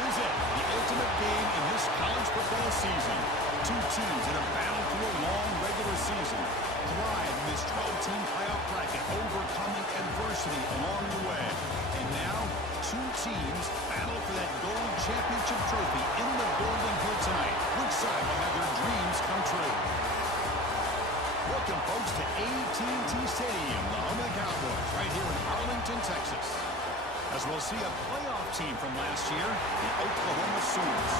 is it, the ultimate game in this college football season. Two teams in a battle through a long regular season. Thrive in this 12-team playoff bracket, overcoming adversity along the way. And now, two teams battle for that gold championship trophy in the building here tonight. Which side will have their dreams come true? Welcome, folks, to AT&T Stadium, the home of the Cowboys, right here in Arlington, Texas. As we'll see a playoff team from last year, the Oklahoma Sooners,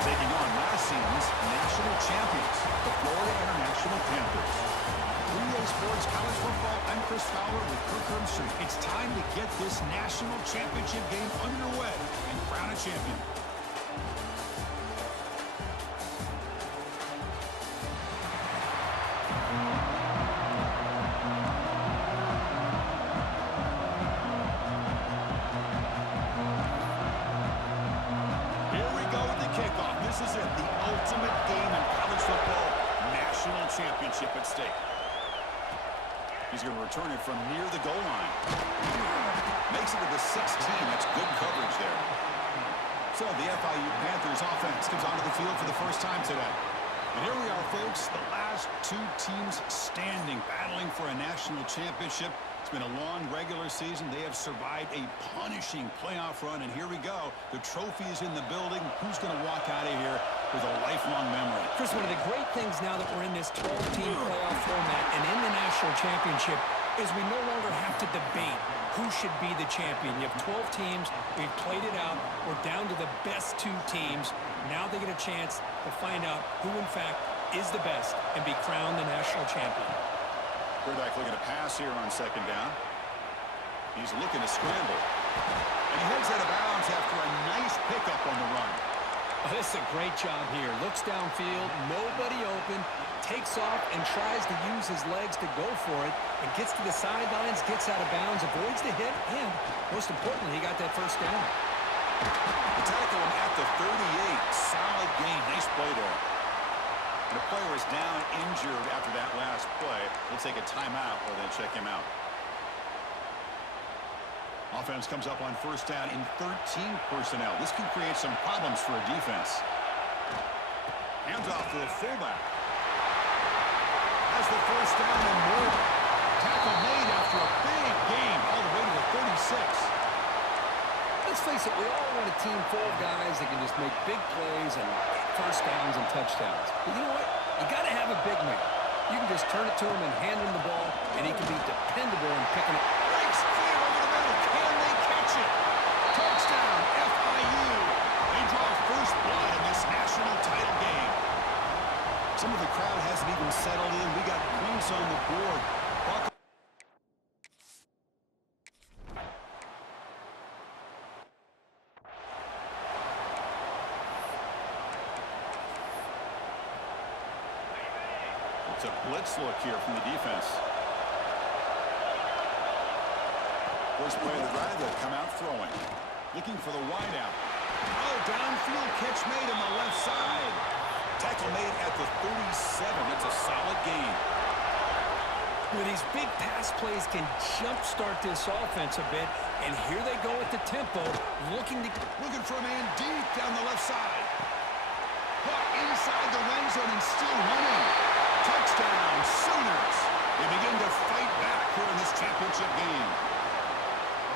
taking on last season's national champions, the Florida International Panthers. 3A Sports College Football, I'm Chris Fowler with Kirk Herbstreit. It's time to get this national championship game underway and crown a champion. This is it, the ultimate game in college football, national championship at stake. He's going to return it from near the goal line. Makes it to the 16. That's good coverage there. So the FIU Panthers offense comes onto the field for the first time today. And here we are, folks, the last two teams standing, battling for a national championship. It's been a long regular season. They have survived a punishing playoff run, and here we go. The trophy is in the building. Who's going to walk out of here with a lifelong memory? Chris, one of the great things now that we're in this 12-team playoff format and in the national championship is we no longer have to debate who should be the champion. You have 12 teams. We've played it out. We're down to the best two teams. Now they get a chance to find out who, in fact, is the best and be crowned the national champion. Quarterback looking to pass here on second down. He's looking to scramble. And he heads out of bounds after a nice pickup on the run. Oh, this is a great job here. Looks downfield, nobody open, takes off and tries to use his legs to go for it, and gets to the sidelines, gets out of bounds, avoids the hit, and most importantly, he got that first down. The tackle him at the 38. Solid gain. Nice play there. The player is down injured after that last play. We'll take a timeout or then check him out. Offense comes up on first down in 13 personnel. This can create some problems for a defense. Hands off to the fullback. Has the first down and more. Tackle made after a big gain all the way to the 36. Let's face it, we all want a team full of guys that can just make big plays and first downs and touchdowns. But you know what? You got to have a big man. You can just turn it to him and hand him the ball, and he can be dependable in picking it. Breaks clear over the middle. Can they catch it? Touchdown, FIU. They draw first blood in this national title game. Some of the crowd hasn't even settled in. We got points on the board. It's a blitz look here from the defense. First play of the drive, they'll come out throwing. Looking for the wideout. Oh, downfield catch made on the left side. Tackle made at the 37. That's a solid gain. Well, these big pass plays can jumpstart this offense a bit, and here they go at the tempo, looking for a man deep down the left side. Caught inside the end zone and still running. Touchdown, Sooners. They begin to fight back here in this championship game.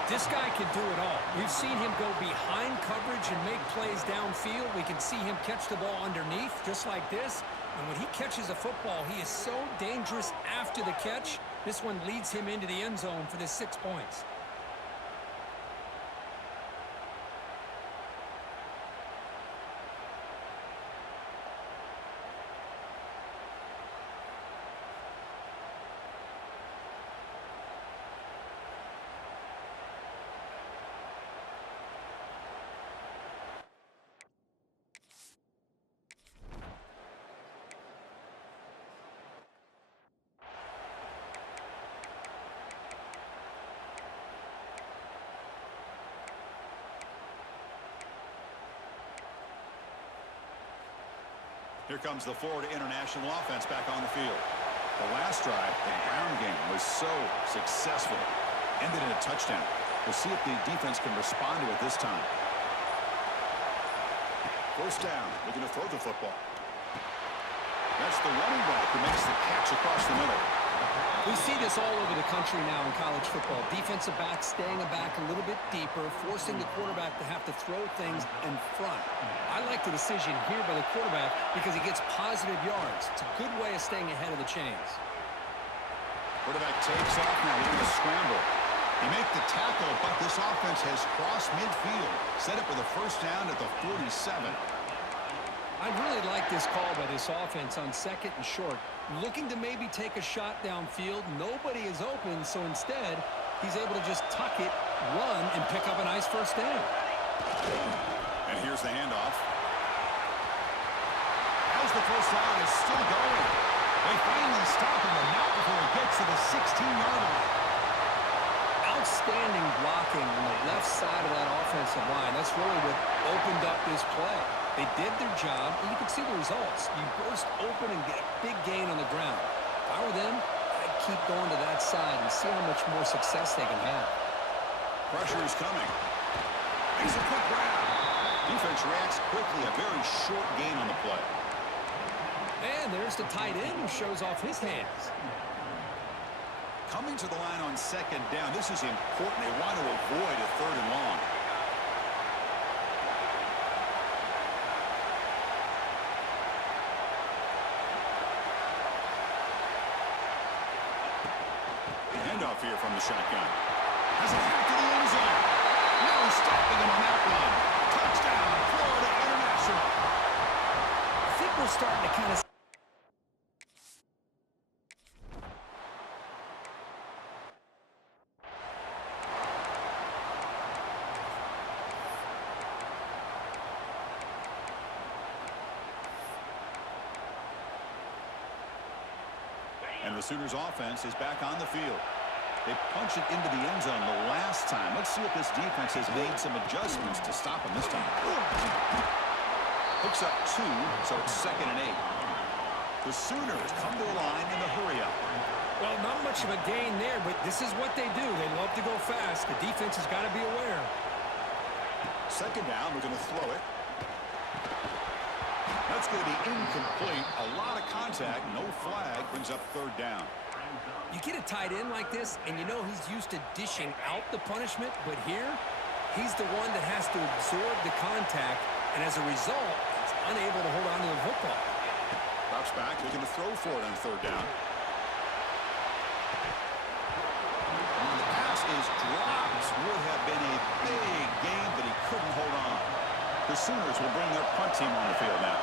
This guy can do it all. We've seen him go behind coverage and make plays downfield. We can see him catch the ball underneath, just like this. And when he catches a football, he is so dangerous after the catch. This one leads him into the end zone for the 6 points. Here comes the Florida International offense back on the field. The last drive, the ground game, was so successful. Ended in a touchdown. We'll see if the defense can respond to it this time. First down, looking to throw the football. That's the running back who makes the catch across the middle. We see this all over the country now in college football. Defensive backs staying back a little bit deeper, forcing the quarterback to have to throw things in front. I like the decision here by the quarterback because he gets positive yards. It's a good way of staying ahead of the chains. Quarterback takes off now, looking to scramble. He made the tackle, but this offense has crossed midfield. Set up with a first down at the 47. I really like this call by this offense on second and short. Looking to maybe take a shot downfield. Nobody is open, so instead, he's able to just tuck it, run, and pick up a nice first down. And here's the handoff. As the first down is still going. They finally stop him, but not before he gets to the 16-yard line. Outstanding blocking on the left side of that offensive line. That's really what opened up this play. They did their job, and you can see the results. You burst open and get a big gain on the ground. If I were them, I'd keep going to that side and see how much more success they can have. Pressure is coming. Makes a quick grab. Defense reacts quickly. A very short gain on the play. And there's the tight end who shows off his hands. Coming to the line on second down. This is important. They want to avoid a third and long. Handoff here from the shotgun. Has it back to the end zone. No stopping him on that run. Touchdown, Florida International. I think we're starting to kind of... And the Sooners offense is back on the field. They punch it into the end zone the last time. Let's see if this defense has made some adjustments to stop him this time. Picks up 2, so it's 2nd and 8. The Sooners come to the line in the hurry-up. Well, not much of a gain there, but this is what they do. They love to go fast. The defense has got to be aware. Second down, we're going to throw it. That's going to be incomplete. A lot of contact, no flag, brings up third down. You get a tight end like this, and you know he's used to dishing out the punishment, but here, he's the one that has to absorb the contact, and as a result, he's unable to hold on to the football. Drops back, looking to throw for it on third down. The pass is dropped. Would have been a big gain, but he couldn't hold on. The Sooners will bring their punt team on the field now.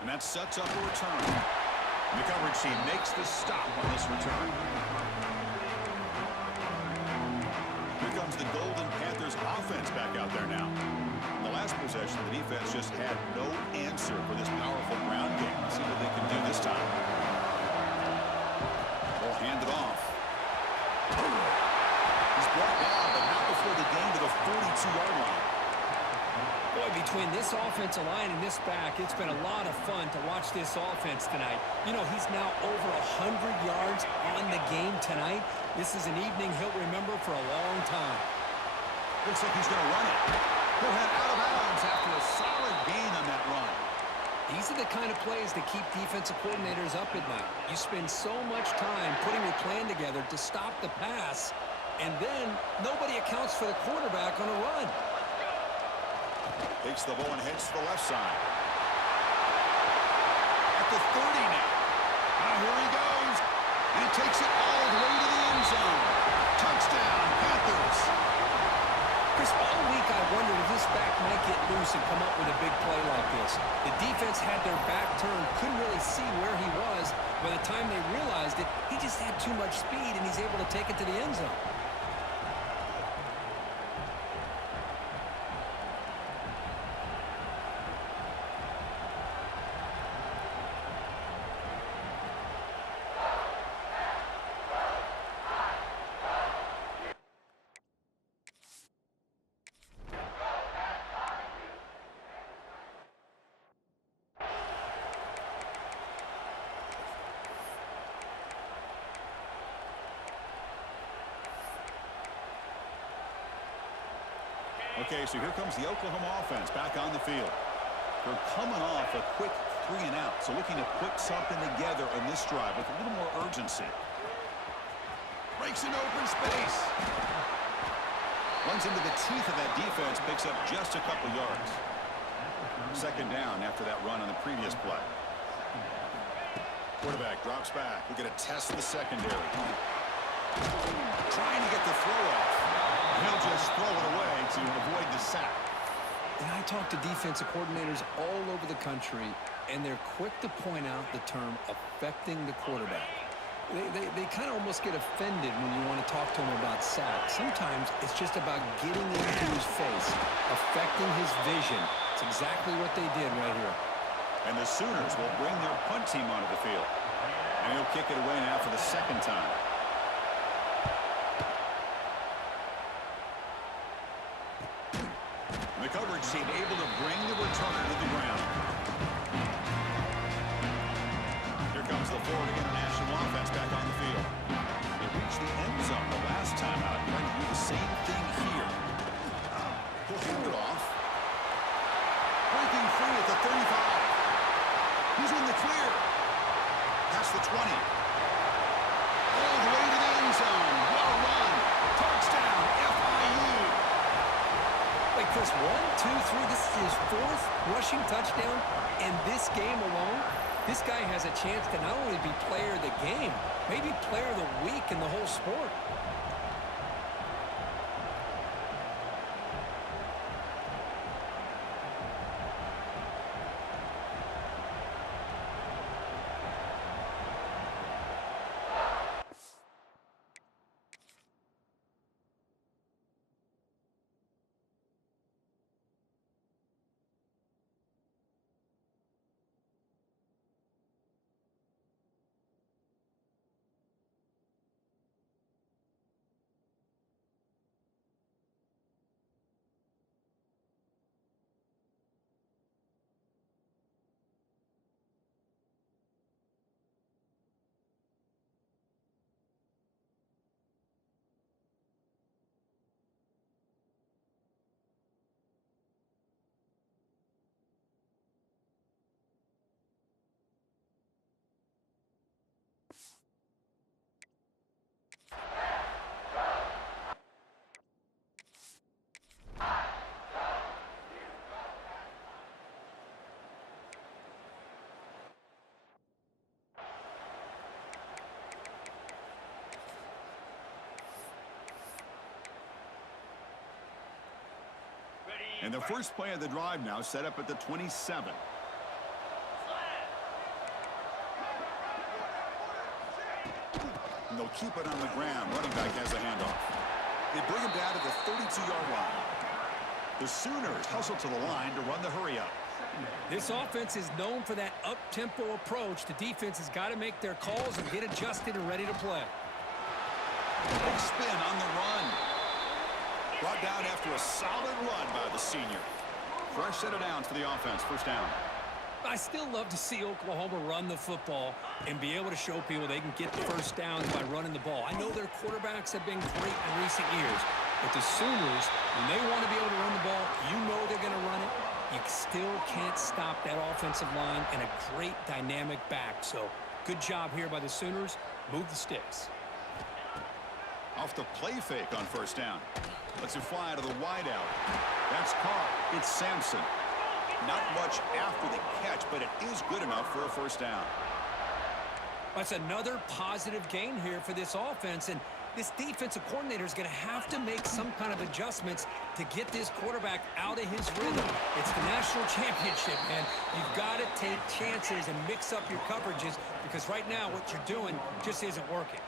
And that sets up a return. The coverage team makes the stop on this return. Here comes the Golden Panthers offense back out there now. In the last possession, the defense just had no answer for this powerful ground game. Let's see what they can do this time. They'll hand it off. He's brought down, but not before the gain to the 42-yard line. Boy, between this offensive line and this back, it's been a lot of fun to watch this offense tonight. You know, he's now over 100 yards on the game tonight. This is an evening he'll remember for a long time. Looks like he's going to run it. He'll head out of bounds after a solid gain on that run. These are the kind of plays that keep defensive coordinators up at night. You spend so much time putting your plan together to stop the pass, and then nobody accounts for the quarterback on a run. Takes the ball and heads to the left side. At the 30 now. Now here he goes. And he takes it all the way to the end zone. Touchdown, Panthers. Chris, all week I wondered if this back might get loose and come up with a big play like this. The defense had their back turned, couldn't really see where he was. By the time they realized it, he just had too much speed, and he's able to take it to the end zone. Okay, so here comes the Oklahoma offense back on the field. They're coming off a quick 3-and-out, so looking to put something together on this drive with a little more urgency. Breaks into open space. Runs into the teeth of that defense, picks up just a couple yards. Second down after that run on the previous play. Quarterback drops back. We're going to test the secondary. Trying to get the throw off. He'll just throw it away to avoid the sack. And I talk to defensive coordinators all over the country, and they're quick to point out the term affecting the quarterback. They kind of almost get offended when you want to talk to them about sacks. Sometimes it's just about getting into his face, affecting his vision. It's exactly what they did right here. And the Sooners will bring their punt team onto the field. And he'll kick it away now for the second time. The coverage team able to bring the returner to the ground. Here comes the Florida International offense back on the field. They reached the end zone the last time out. Trying to do the same thing here. He'll hand it off. Breaking free at the 35. He's in the clear. Past the 20. All the way to the end zone. Well run. Touchdown, FIU. Wait, Chris, 1, 2, 3. This is his 4th rushing touchdown in this game alone. This guy has a chance to not only be player of the game, maybe player of the week in the whole sport. And the first play of the drive now set up at the 27. And they'll keep it on the ground. Running back has the handoff. They bring him down to the 32-yard line. The Sooners hustle to the line to run the hurry-up. This offense is known for that up-tempo approach. The defense has got to make their calls and get adjusted and ready to play. Big spin on the run. Brought down after a solid run by the senior. Fresh set of downs for the offense. First down. I still love to see Oklahoma run the football and be able to show people they can get the first downs by running the ball. I know their quarterbacks have been great in recent years, but the Sooners, when they want to be able to run the ball, you know they're going to run it. You still can't stop that offensive line and a great dynamic back. So good job here by the Sooners. Move the sticks. Off the play fake on first down. Lets it fly to the wideout. That's Carr. It's Sampson. Not much after the catch, but it is good enough for a first down. That's another positive gain here for this offense, and this defensive coordinator is going to have to make some kind of adjustments to get this quarterback out of his rhythm. It's the national championship, man. You've got to take chances and mix up your coverages because right now what you're doing just isn't working.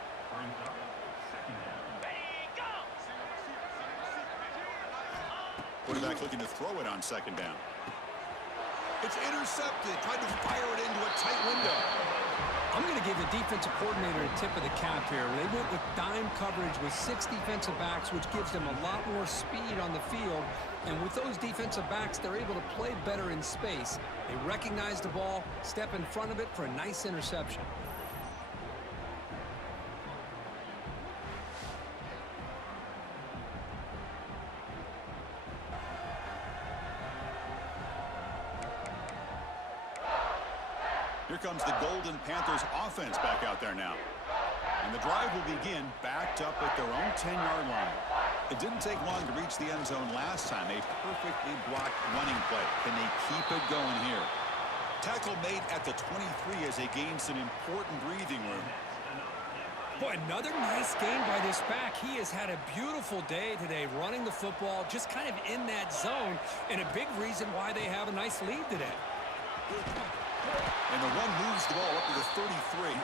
Quarterback looking to throw it on second down. It's intercepted. Tried to fire it into a tight window. I'm going to give the defensive coordinator a tip of the cap here. They went with dime coverage with 6 defensive backs, which gives them a lot more speed on the field. And with those defensive backs, they're able to play better in space. They recognize the ball, step in front of it for a nice interception. Here comes the Golden Panthers offense back out there now. And the drive will begin backed up at their own 10-yard line. It didn't take long to reach the end zone last time. A perfectly blocked running play. Can they keep it going here? Tackle made at the 23 as they gain some important breathing room. Boy, another nice game by this back. He has had a beautiful day today running the football, just kind of in that zone, and a big reason why they have a nice lead today. And the one moves the ball up to the 33.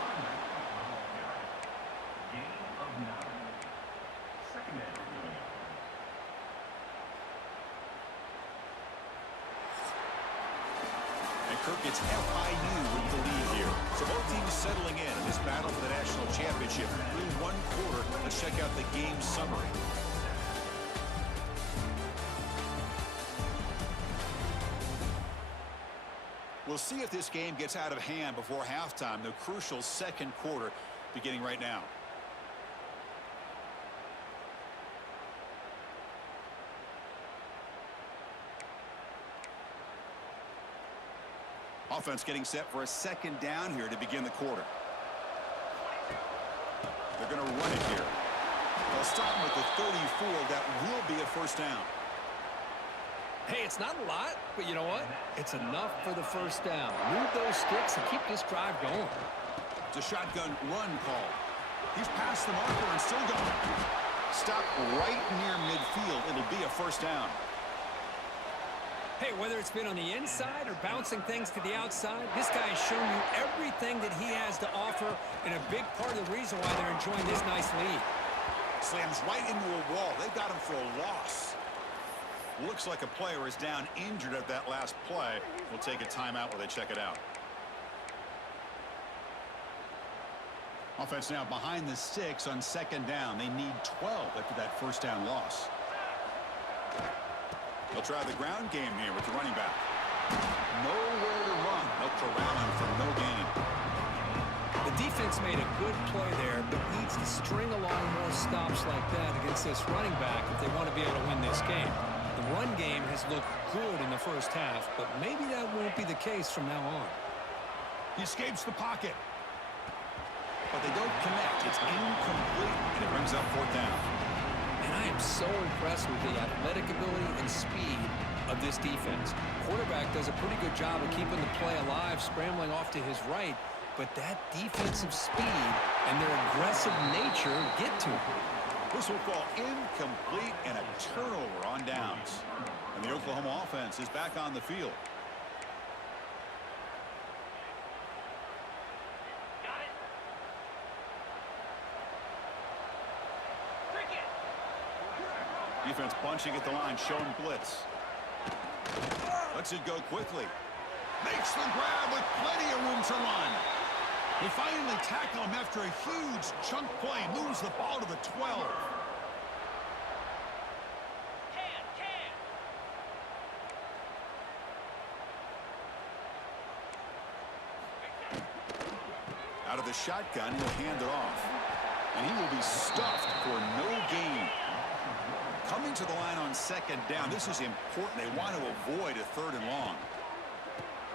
Kirk gets FIU with the lead here. So both teams settling in this battle for the national championship. Through one quarter, let's check out the game summary. We'll see if this game gets out of hand before halftime. The crucial second quarter beginning right now. Offense getting set for a second down here to begin the quarter. They're going to run it here. They'll stop him at the 34. That will be a first down. Hey, it's not a lot, but you know what? It's enough for the first down. Move those sticks and keep this drive going. It's a shotgun run call. He's past the marker and still going. Stop right near midfield. It'll be a first down. Hey, whether it's been on the inside or bouncing things to the outside, this guy has shown you everything that he has to offer, and a big part of the reason why they're enjoying this nice lead. Slams right into a wall. They've got him for a loss. Looks like a player is down injured at that last play. We'll take a timeout while they check it out. Offense now behind the sticks on second down. They need 12 after that first down loss. They'll try the ground game here with the running back. Nowhere to run. They'll corral him for no gain. The defense made a good play there, but needs to string along more stops like that against this running back if they want to be able to win this game. The run game has looked good in the first half, but maybe that won't be the case from now on. He escapes the pocket. But they don't connect. It's incomplete, and it brings up fourth down. And I am so impressed with the athletic ability and speed of this defense. Quarterback does a pretty good job of keeping the play alive, scrambling off to his right, but that defensive speed and their aggressive nature get to him. This will fall incomplete and a turnover on downs. And the Oklahoma offense is back on the field. Defense bunching at the line, showing blitz. Lets it go quickly. Makes the grab with plenty of room to run. They finally tackle him after a huge chunk play. Moves the ball to the 12. Out of the shotgun, he'll hand it off. And he will be stuffed for no gain. Coming to the line on second down, this is important. They want to avoid a third and long.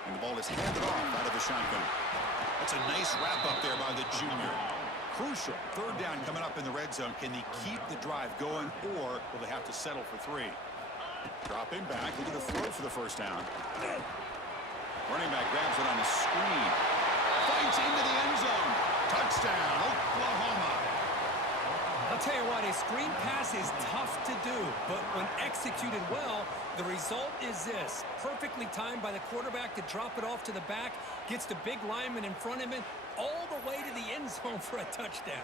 And the ball is handed off out of the shotgun. That's a nice wrap up there by the junior. Crucial. Third down coming up in the red zone. Can they keep the drive going, or will they have to settle for 3? Dropping back, looking to throw for the first down. Running back grabs it on the screen. Fights into the end zone. Touchdown, Oklahoma. I'll tell you what, a screen pass is tough to do, but when executed well, the result is this. Perfectly timed by the quarterback to drop it off to the back, gets the big lineman in front of him, all the way to the end zone for a touchdown.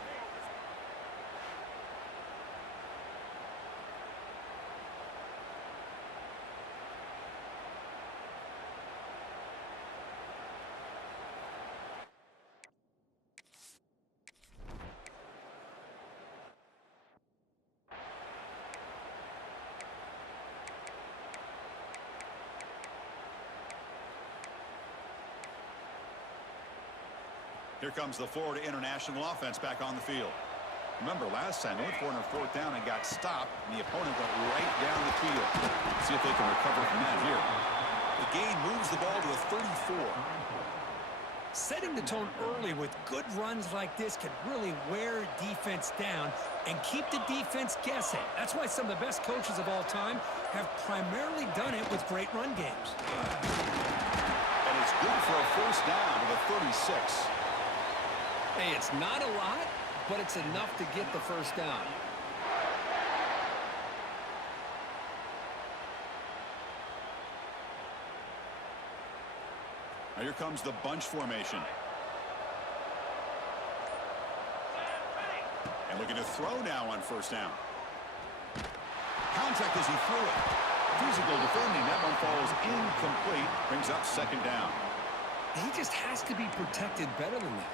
Here comes the Florida International offense back on the field. Remember, last time they went for it on fourth down and got stopped, and the opponent went right down the field. See if they can recover from that here. The gain moves the ball to the 34. Setting the tone early with good runs like this can really wear defense down and keep the defense guessing. That's why some of the best coaches of all time have primarily done it with great run games. And it's good for a first down to the 36. Hey, it's not a lot, but it's enough to get the first down. Now here comes the bunch formation. And looking to throw now on first down. Contact as he threw it. Physical defending. That one falls incomplete. Brings up second down. He just has to be protected better than that.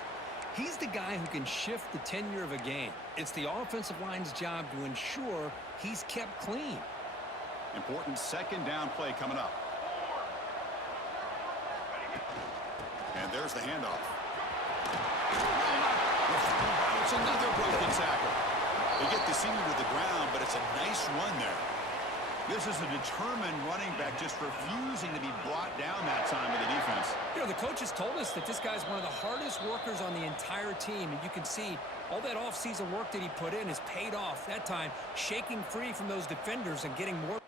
He's the guy who can shift the tenure of a game. It's the offensive line's job to ensure he's kept clean. Important second down play coming up. And there's the handoff. It's another broken tackle. They get the senior to the ground, but it's a nice run there. This is a determined running back just refusing to be brought down that time by the defense. You know, the coaches told us that this guy's one of the hardest workers on the entire team, and you can see all that offseason work that he put in has paid off. That time, shaking free from those defenders and getting more.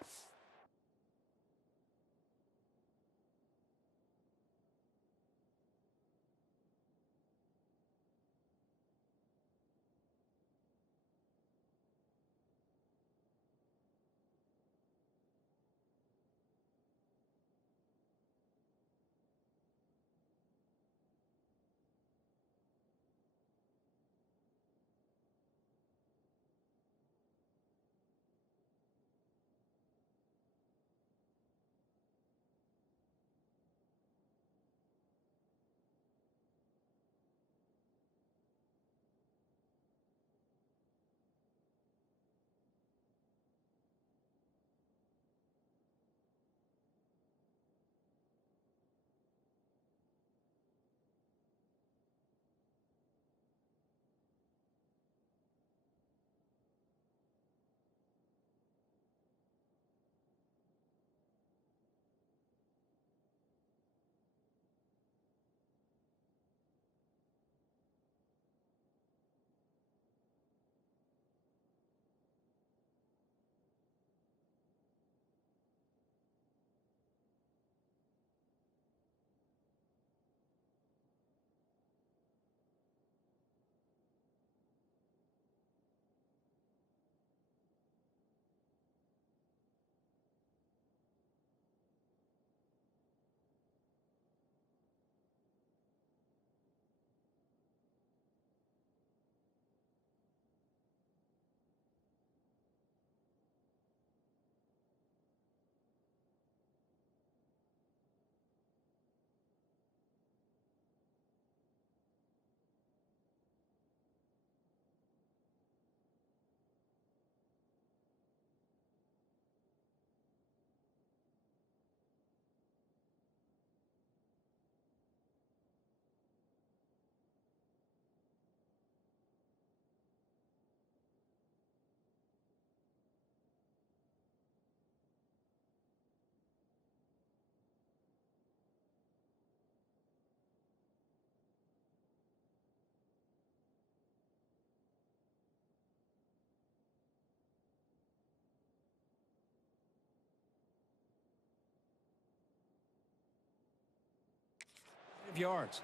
Yards.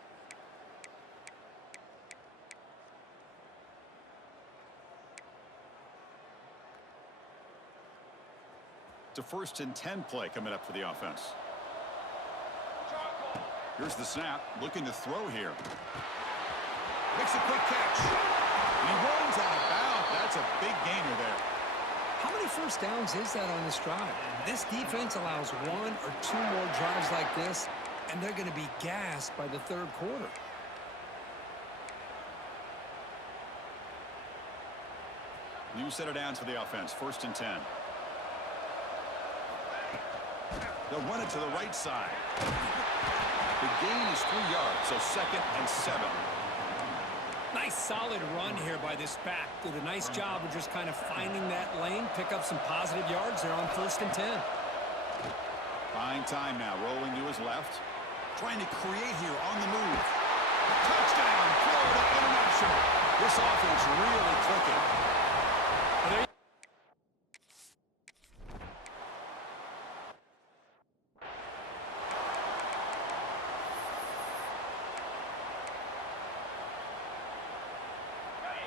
It's a 1st and 10 play coming up for the offense. Here's the snap. Looking to throw here. Makes a quick catch. And he runs out of bounds. That's a big gainer there. How many first downs is that on this drive? This defense allows 1 or 2 more drives like this, and they're going to be gassed by the 3rd quarter. New set of downs for the offense. 1st and 10. They'll run it to the right side. The gain is 3 yards, so 2nd and 7. Nice solid run here by this back. Did a nice job of just kind of finding that lane, pick up some positive yards there on 1st and 10. Buying time now, rolling to his left. Trying to create here on the move. This offense really clicking.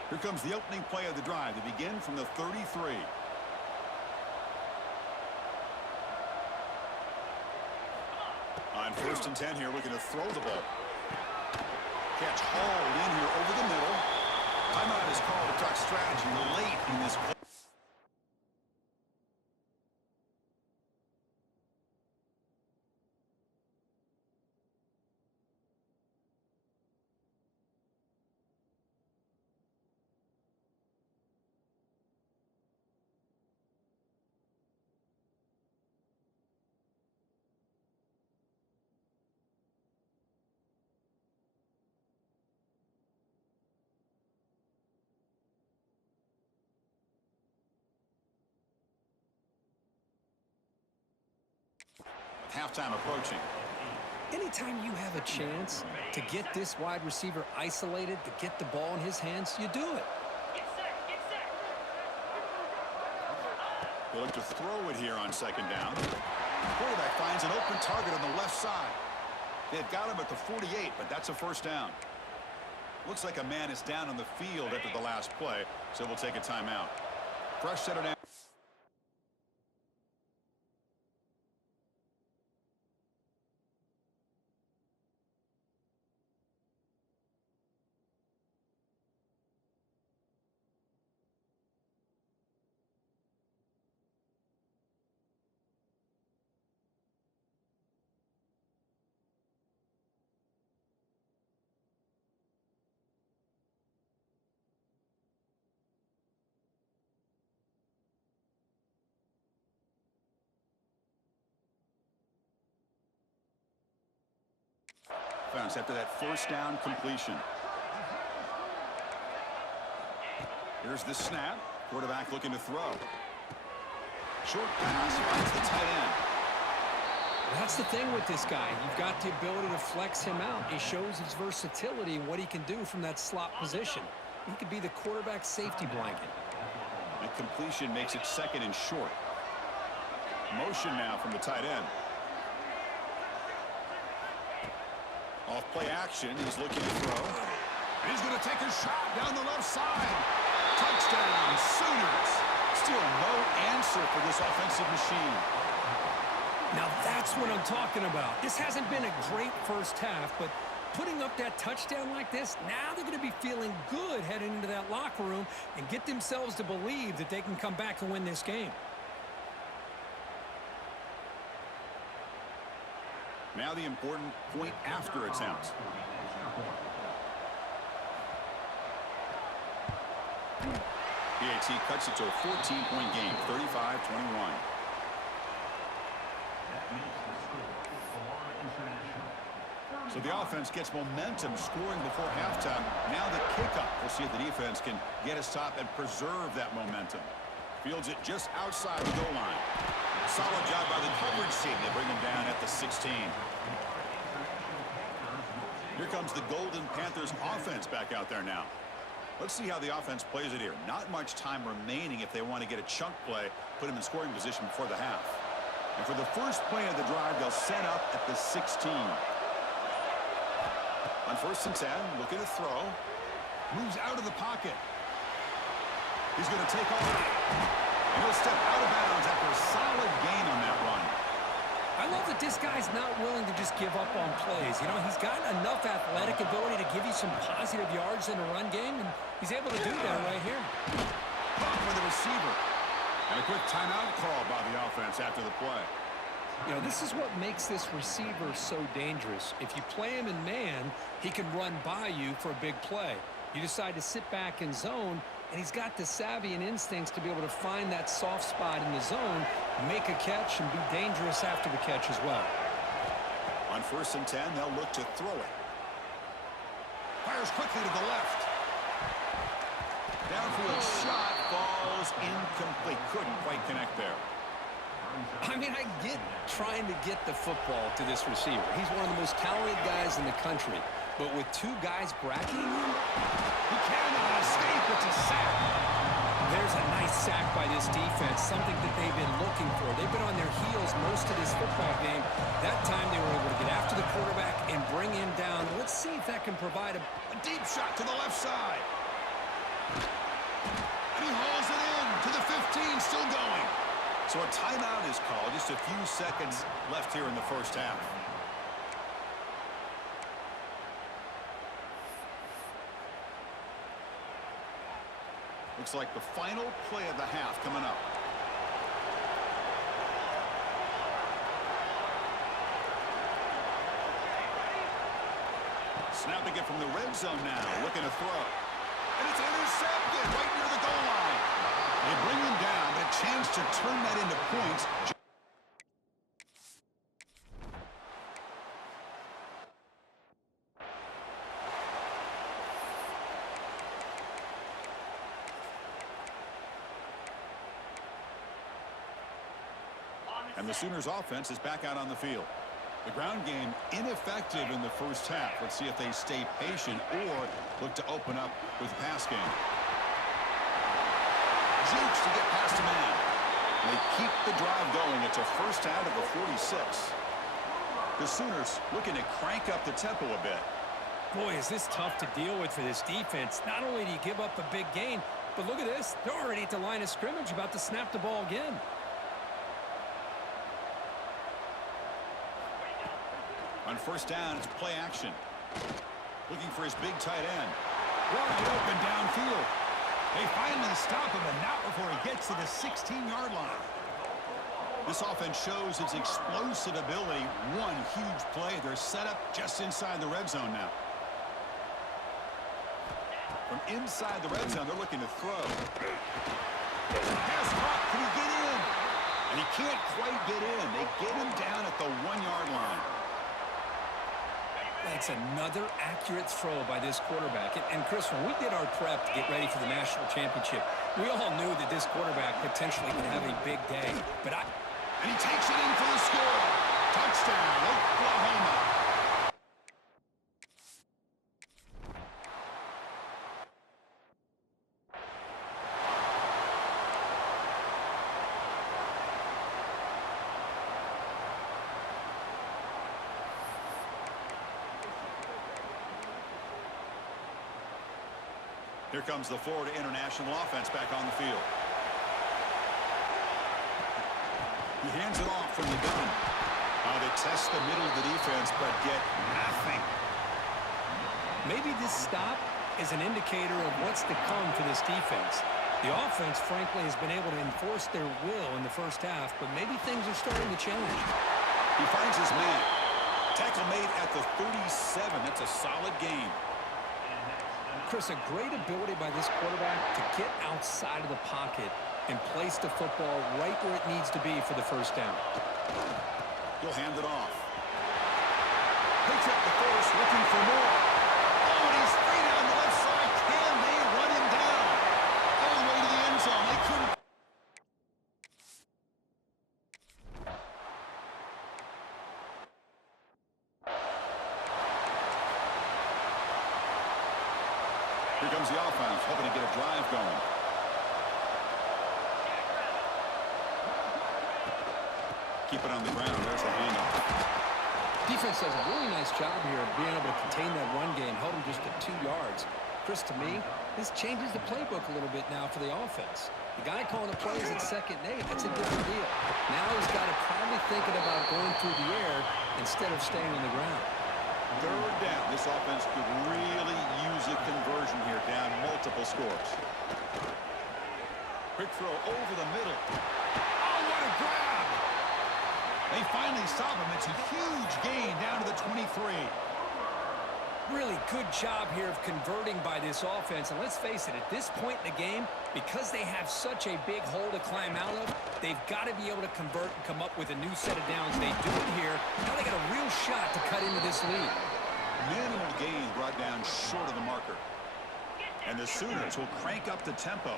Here comes the opening play of the drive to begin from the 33. On 1st and 10 here, looking to throw the ball. Catch hauled in here over the middle. Timeout is called to talk strategy late in this play. Halftime approaching. Anytime you have a chance to get this wide receiver isolated, to get the ball in his hands, you do it. They look to throw it here on 2nd down. The quarterback finds an open target on the left side. They've got him at the 48, but that's a 1st down. Looks like a man is down on the field after the last play, so we'll take a timeout. Fresh set of down. After that 1st down completion. Here's the snap. Quarterback looking to throw. Short pass finds the tight end. That's the thing with this guy. You've got the ability to flex him out. He shows his versatility and what he can do from that slot position. He could be the quarterback safety blanket. The completion makes it 2nd and short. Motion now from the tight end. Off play action, he's looking to throw. He's going to take a shot down the left side. Touchdown, Sooners. Still no answer for this offensive machine. Now that's what I'm talking about. This hasn't been a great first half, but putting up that touchdown like this, now they're going to be feeling good heading into that locker room and get themselves to believe that they can come back and win this game. Now the important point after attempt. PAT cuts it to a 14-point game, 35-21. So the offense gets momentum scoring before halftime. Now the kickoff. We'll see if the defense can get a stop and preserve that momentum. Fields it just outside the goal line. Solid job by the coverage team. They bring him down at the 16. Here comes the Golden Panthers offense back out there now. Let's see how the offense plays it here. Not much time remaining if they want to get a chunk play, put him in scoring position before the half. And for the first play of the drive, they'll set up at the 16. On 1st and 10, looking to throw. Moves out of the pocket. He's going to take off. And he'll step out of bounds after a solid gain on that run. I love that this guy's not willing to just give up on plays. You know, he's got enough athletic ability to give you some positive yards in a run game, and he's able to do that right here. Caught for the receiver. And a quick timeout call by the offense after the play. You know, this is what makes this receiver so dangerous. If you play him in man, he can run by you for a big play. You decide to sit back in zone, and he's got the savvy and instincts to be able to find that soft spot in the zone, make a catch, and be dangerous after the catch as well. On 1st and 10, they'll look to throw it. Fires quickly to the left. Downfield shot falls incomplete. Couldn't quite connect there. I mean, I get trying to get the football to this receiver. He's one of the most talented guys in the country. But with two guys bracketing him, He cannot escape. It's a sack. there's a nice sack by this defense, something that they've been looking for. They've been on their heels most of this football game. That time they were able to get after the quarterback and bring him down. Let's see if that can provide a Deep shot to the left side. And he hauls it in to the 15, still going. So a timeout is called. Just a few seconds left here in the first half. Looks like the final play of the half coming up. Snapping it from the red zone now, looking to throw. And it's intercepted right near the goal line. They bring him down, but a chance to turn that into points. And the Sooners offense is back out on the field. The ground game ineffective in the first half. Let's see if they stay patient or look to open up with the pass game. Jukes to get past a man. They keep the drive going. It's a first out of the 46. The Sooners looking to crank up the tempo a bit. Boy, is this tough to deal with for this defense. Not only do you give up a big gain, but look at this. They're already at the line of scrimmage, about to snap the ball again. On first down, it's play action. Looking for his big tight end. Wide open downfield. They finally stop him, and not before he gets to the 16-yard line. This offense shows its explosive ability. One huge play. They're set up just inside the red zone now. From inside the red zone, they're looking to throw. Pass caught. Can he get in? And he can't quite get in. They get him down at the 1-yard line. That's another accurate throw by this quarterback. And Chris, when we did our prep to get ready for the national championship, we all knew that this quarterback potentially could have a big day. And he takes it in for the score. Touchdown, Oklahoma. Here comes the Florida International offense back on the field. He hands it off from the gun. They test the middle of the defense, but get nothing. Maybe this stop is an indicator of what's to come for this defense. The offense, frankly, has been able to enforce their will in the first half, but maybe things are starting to change. He finds his man. Tackle made at the 37. That's a solid game. Chris, a great ability by this quarterback to get outside of the pocket and place the football right where it needs to be for the first down. He'll hand it off. Picks up the first, looking for more. Oh, and he's free down the left side. Can they run him down? All the way to the end zone. They couldn't. Here comes the offense, hoping to get a drive going. Keep it on the ground. There's the handoff. Defense does a really nice job here of being able to contain that run game, held him just at 2 yards. Chris, to me, this changes the playbook a little bit now for the offense. The guy calling the plays at 2nd and 8, that's a different deal. Now he's got to probably thinking about going through the air instead of staying on the ground. Third down. This offense could really use a conversion here, down multiple scores. Quick throw over the middle. Oh, what a grab! They finally stop him. It's a huge gain down to the 23. Really good job here of converting by this offense. And let's face it, at this point in the game, because they have such a big hole to climb out of, they've got to be able to convert and come up with a new set of downs. They do it here. Now they got a real shot to cut into this lead. Minimal gain brought down short of the marker. And the Sooners will crank up the tempo.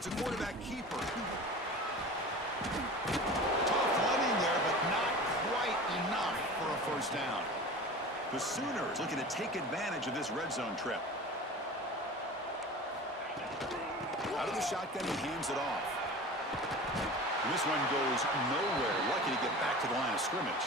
It's a quarterback keeper. Tough running there, but not quite enough for a first down. The Sooners looking to take advantage of this red zone trip. Out of the shotgun, he hands it off. And this one goes nowhere. Lucky to get back to the line of scrimmage.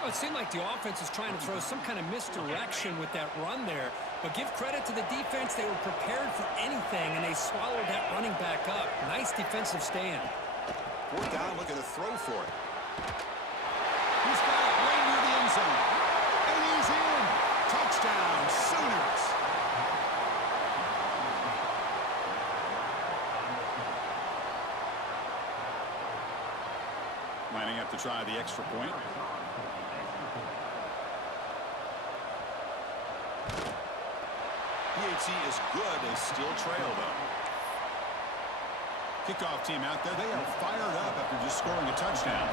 Well, it seemed like the offense was trying to throw some kind of misdirection with that run there. But give credit to the defense. They were prepared for anything, and they swallowed that running back up. Nice defensive stand. Fourth down, looking to throw for it. He's got it right near the end zone. And he's in. Touchdown, Sooners. Lining up to try the extra point. PHC is good. They still trail, though. Kickoff team out there. They are fired up after just scoring a touchdown.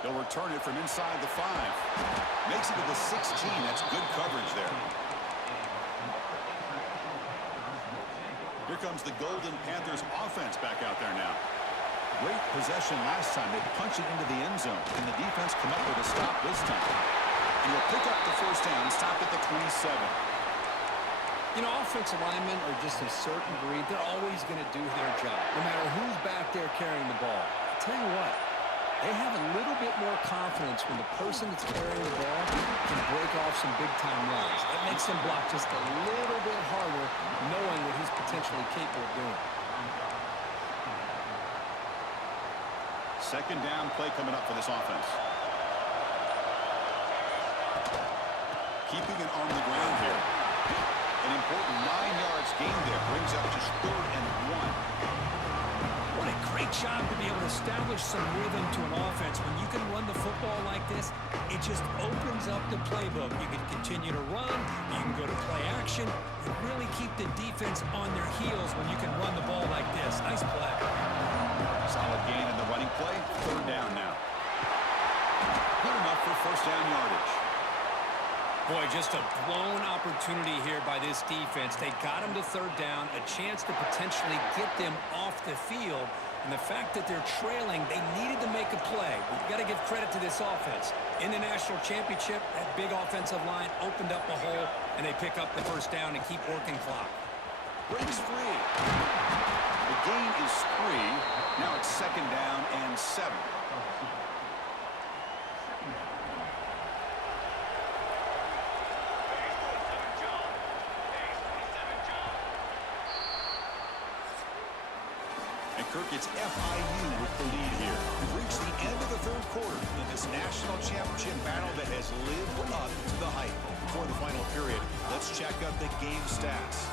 They'll return it from inside the 5. Makes it to the 16. That's good coverage there. Here comes the Golden Panthers offense back out there now. Great possession last time. They punch it into the end zone, and the defense come up with a stop this time. And he'll pick up the first down and stop at the 27. You know, offensive linemen are just a certain breed. They're always going to do their job, no matter who's back there carrying the ball. I'll tell you what, they have a little bit more confidence when the person that's carrying the ball can break off some big-time runs. That makes them block just a little bit harder, knowing what he's potentially capable of doing. Second down play coming up for this offense. Keeping it on the ground here. An important 9 yards gain there. Brings up just 3rd and 1. What a great job to be able to establish some rhythm to an offense. When you can run the football like this, it just opens up the playbook. You can continue to run. You can go to play action. And really keep the defense on their heels when you can run the ball like this. Nice play. Solid gain in the running play. 3rd down now. Good enough for first down yardage. Boy, just a blown opportunity here by this defense. They got him to 3rd down, a chance to potentially get them off the field. And the fact that they're trailing, they needed to make a play. We've got to give credit to this offense. In the national championship, that big offensive line opened up a hole, and they pick up the first down and keep working clock. Breaks free. The gain is 3. Now it's 2nd down and 7. And Kirk, it's FIU with the lead here. We've reached the end of the 3rd quarter in this national championship battle that has lived up to the hype. Before the final period, let's check out the game stats.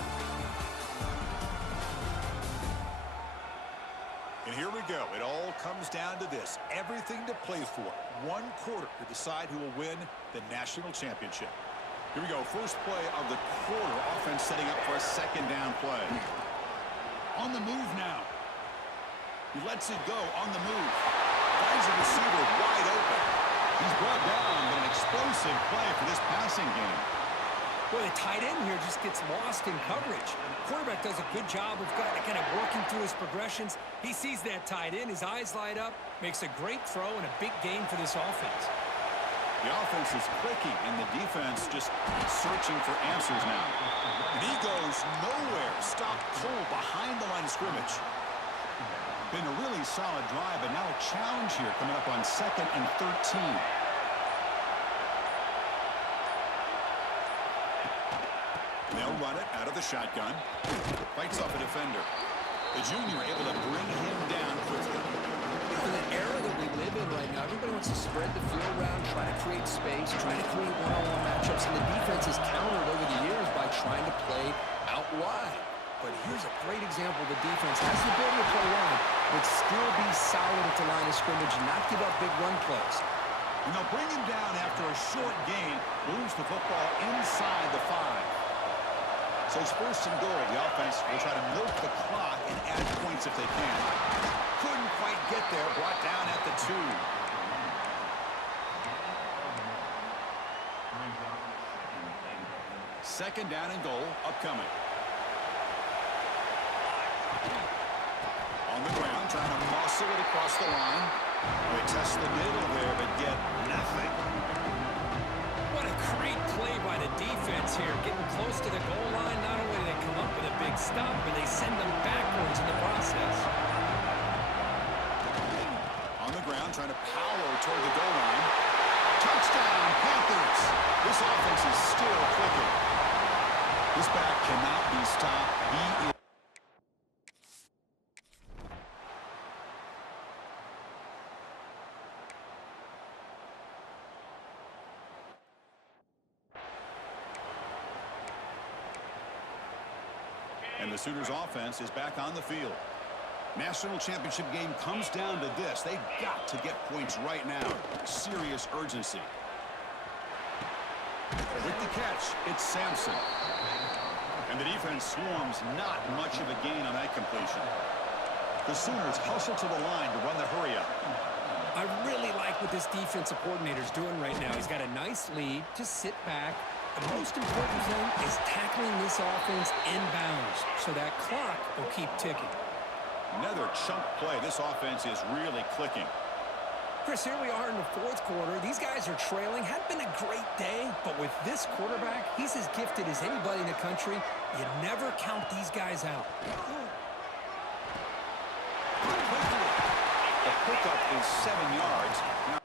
And here we go. It all comes down to this. Everything to play for. 1 quarter to decide who will win the national championship. Here we go. First play of the quarter. Offense setting up for a 2nd down play. On the move now. He lets it go on the move. Finds a receiver wide open. He's brought down, but an explosive play for this passing game. Boy, the tight end here just gets lost in coverage. The quarterback does a good job of kind of working through his progressions. He sees that tight end, his eyes light up, makes a great throw and a big gain for this offense. The offense is clicking, and the defense just searching for answers now. And he goes nowhere. Stopped cold behind the line of scrimmage. Been a really solid drive, but now a challenge here coming up on 2nd and 13. They'll run it out of the shotgun. Fights off a defender. The junior able to bring him down quickly. In the era that we live in right now, everybody wants to spread the field around, try to create space, try to create one-on-one matchups, and the defense has countered over the years by trying to play out wide. But here's a great example. The defense has the ability to play wide, but still be solid at the line of scrimmage and not give up big run plays. And they'll bring him down after a short gain, moves the football inside the 5. So it's 1st and goal. The offense will try to milk the clock and add points if they can. Couldn't quite get there, brought down at the 2. Second down and goal upcoming. On the ground, trying to muscle it across the line. They test the middle there, but get nothing. What a great play by the defense here. Getting close to the goal line, not only do they come up with a big stop, but they send them backwards in the process. On the ground, trying to power toward the goal line. Touchdown, Panthers! This offense is still clicking. This back cannot be stopped. He is... And the Sooners offense is back on the field. National championship game comes down to this. They've got to get points right now. Serious urgency. With the catch, it's Sampson. And the defense swarms, not much of a gain on that completion. The Sooners hustle to the line to run the hurry up. I really like what this defensive coordinator's doing right now. He's got a nice lead. Just sit back. The most important thing is tackling this offense inbounds so that clock will keep ticking. Another chunk play. This offense is really clicking. Chris, here we are in the fourth quarter. These guys are trailing. Had been a great day, but with this quarterback, he's as gifted as anybody in the country. You never count these guys out. The pickup is 7 yards. Now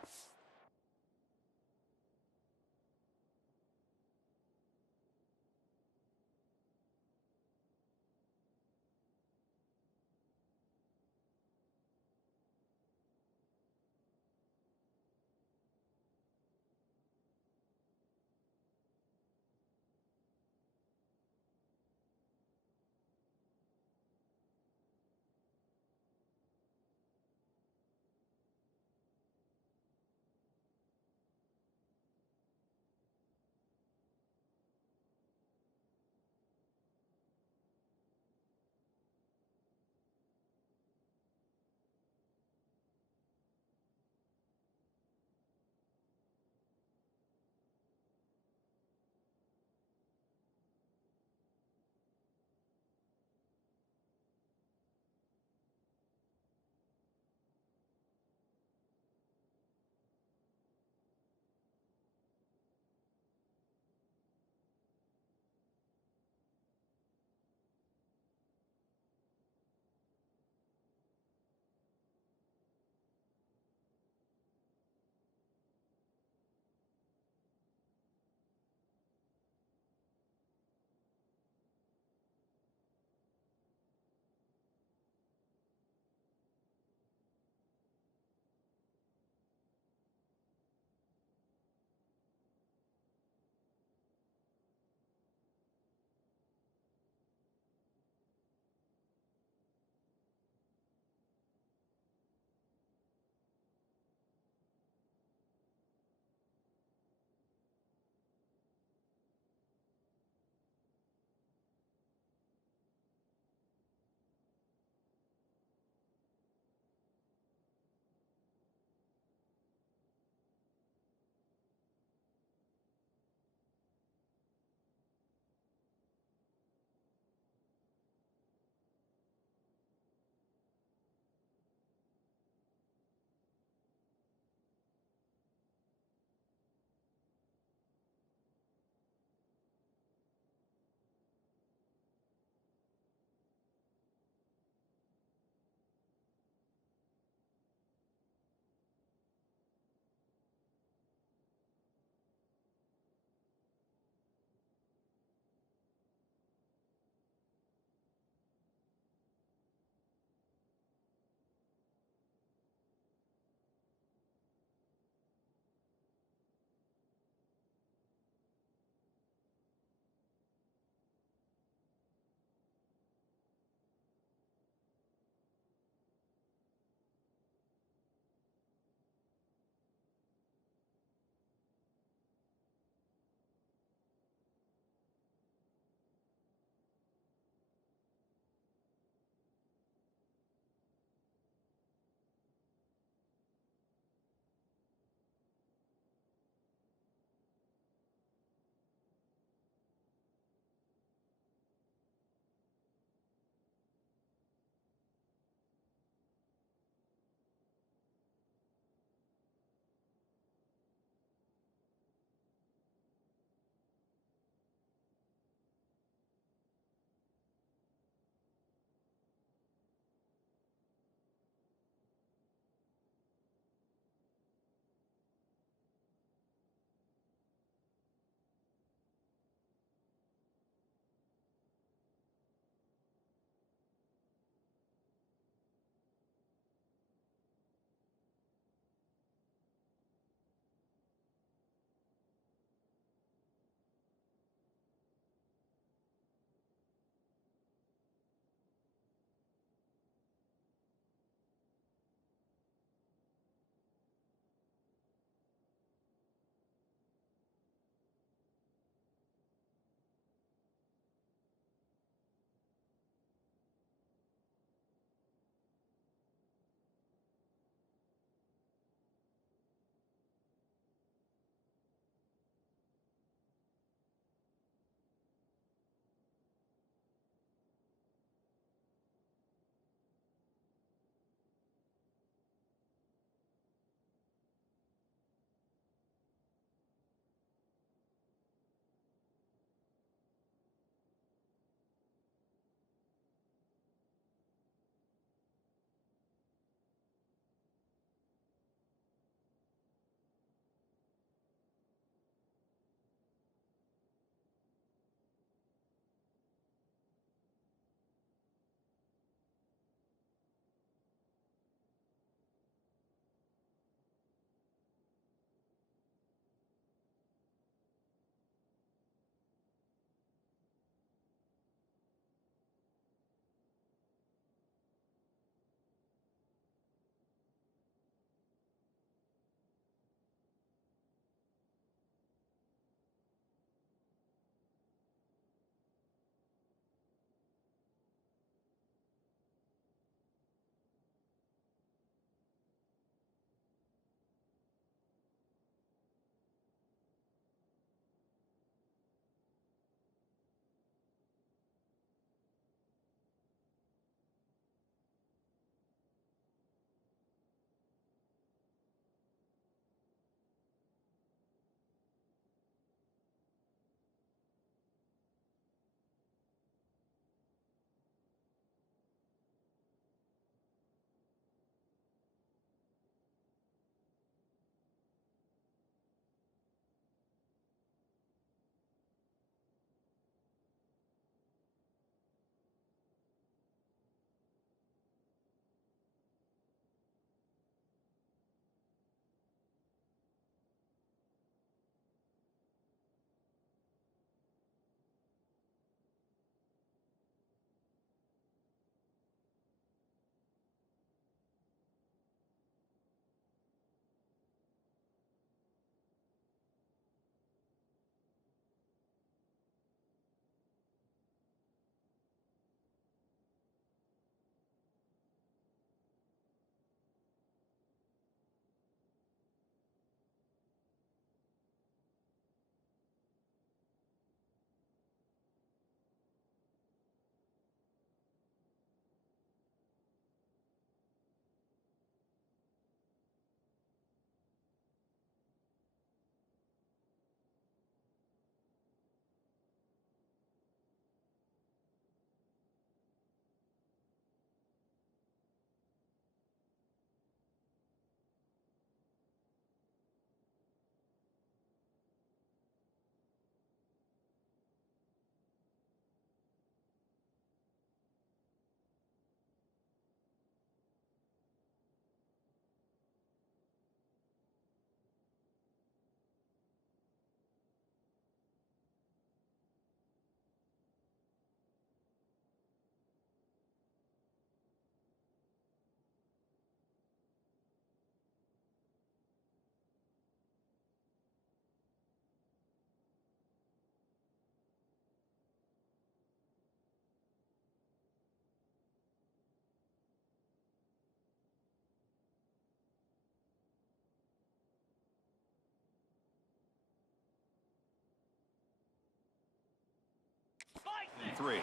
3.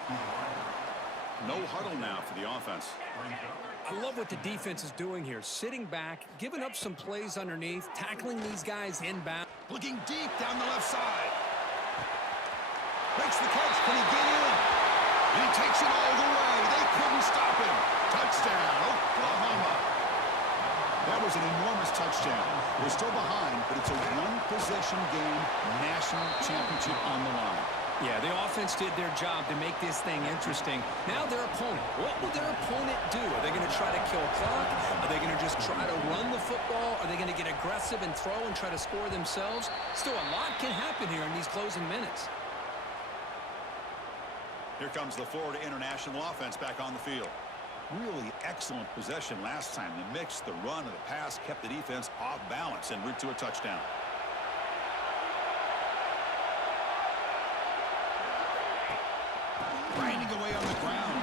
No huddle now for the offense. I love what the defense is doing here. Sitting back, giving up some plays underneath, tackling these guys inbound. Looking deep down the left side. Makes the catch. Can he get in? And he takes it all the way. They couldn't stop him. Touchdown, Oklahoma. That was an enormous touchdown. We're still behind, but it's a one-possession game, national championship on the line. Yeah, the offense did their job to make this thing interesting. Now their opponent. What will their opponent do? Are they going to try to kill clock? Are they going to just try to run the football? Are they going to get aggressive and throw and try to score themselves? Still, a lot can happen here in these closing minutes. Here comes the Florida International offense back on the field. Really excellent possession last time. The mix, the run, and the pass kept the defense off balance en route to a touchdown. Grinding away on the ground.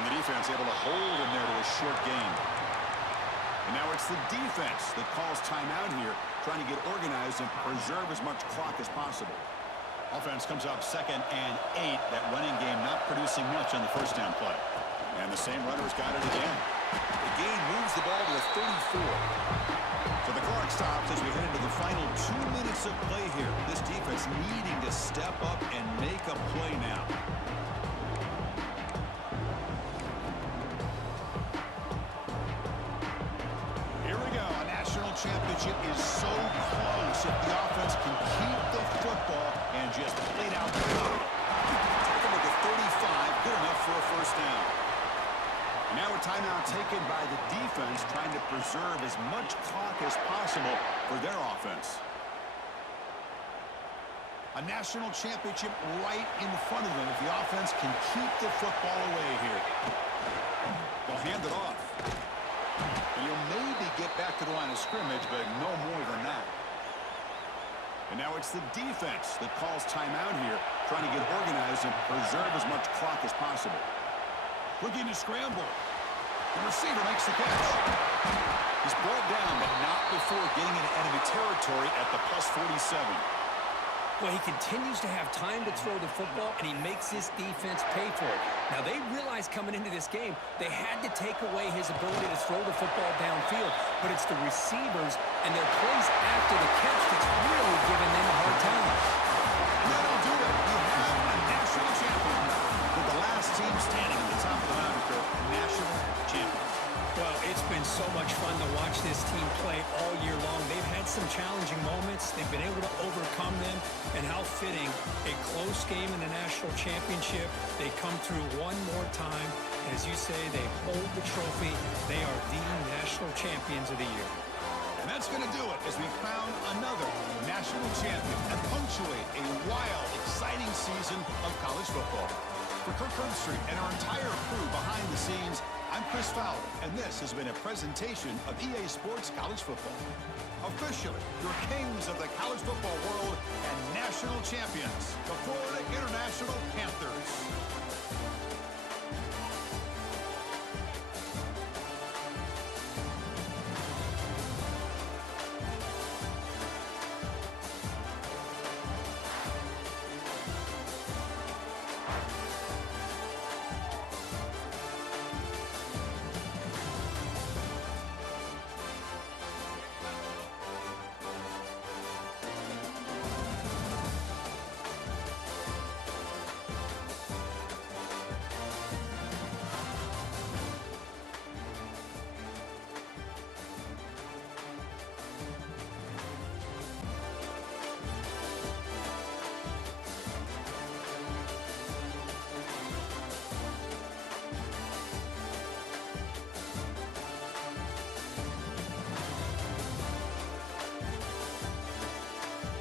And the defense able to hold him there to a short gain. And now it's the defense that calls timeout here, trying to get organized and preserve as much clock as possible. Offense comes up 2nd and 8. That running game not producing much on the first down play. And the same runner's got it again. The gain moves the ball to the 34. So the clock stops as we head into the final 2 minutes of play here. This defense needing to step up and make a play now. Here we go. A national championship is so close if the offense can keep the football and just play it out the top. Take him to the 35. Good enough for a first down. And now a timeout taken by the defense, trying to preserve as much clock as possible for their offense. A national championship right in front of them if the offense can keep the football away here. They'll hand it off. And you'll maybe get back to the line of scrimmage, but no more than that. And now it's the defense that calls timeout here, trying to get organized and preserve as much clock as possible. Looking to scramble. The receiver makes the catch. He's brought down, but not before getting into enemy territory at the +47. Well, he continues to have time to throw the football, and he makes his defense pay for it. Now, they realized coming into this game they had to take away his ability to throw the football downfield, but it's the receivers and their plays after the catch that's really giving them a hard time. And that'll do it. You have a national champion with the last team standing at the top of the mountain curve. National champion. Well, it's been so much fun to watch this team play all year long. They've had some challenging moments. They've been able to overcome them. And how fitting, a close game in the national championship. They come through one more time. As you say, they hold the trophy. They are the national champions of the year. And that's going to do it as we crown another national champion and punctuate a wild, exciting season of college football. For Kirk Herbstreit and our entire crew behind the scenes, I'm Chris Fowler, and this has been a presentation of EA Sports College Football. Officially, your kings of the college football world and national champions, the Florida International Panthers.